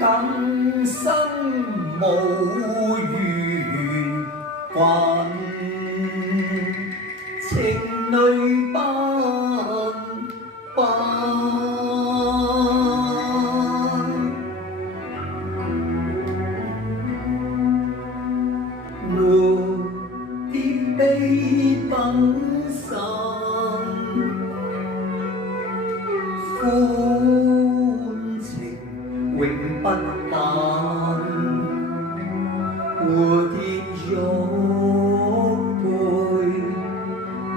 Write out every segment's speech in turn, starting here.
今生無緣分，情侶不沒啲悲奔身，歡情永不淡，蝴蝶玉佩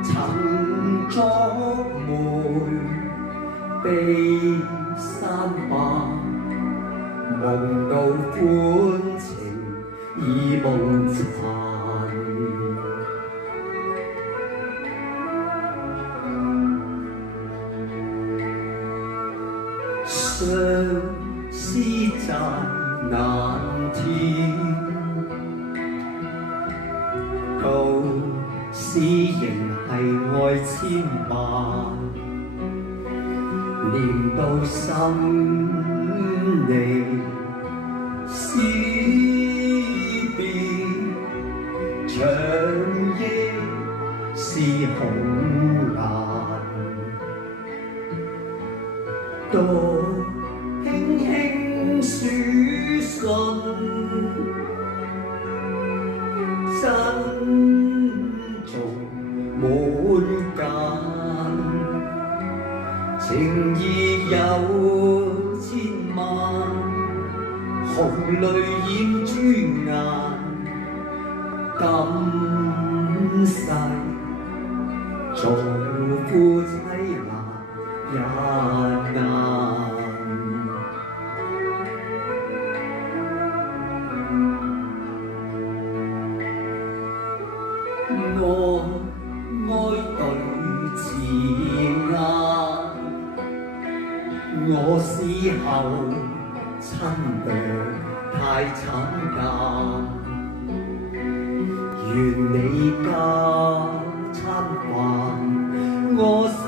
曾作媒，悲山白，夢到歡情已夢殘。相思債難填，到死仍係愛千萬，念到心離思別，長夜是紅顏，多輕輕書信，珍重滿間，情意有千萬，紅淚染朱顏，今世做夫妻難也難。愛對字眼，我思後親娘太慘淡，願你加餐飯，我思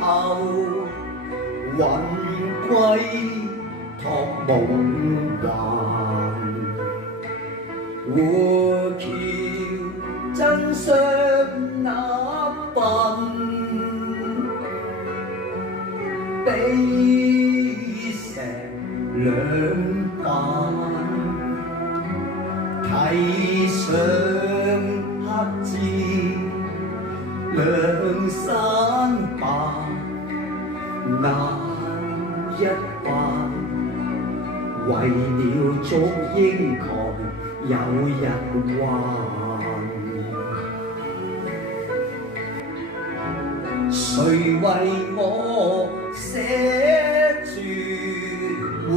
後魂歸託夢還。過橋真相那份，比石兩瓣，提上黑字兩山白，那一晚為了捉英雄有日還，誰為我寫絕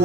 話？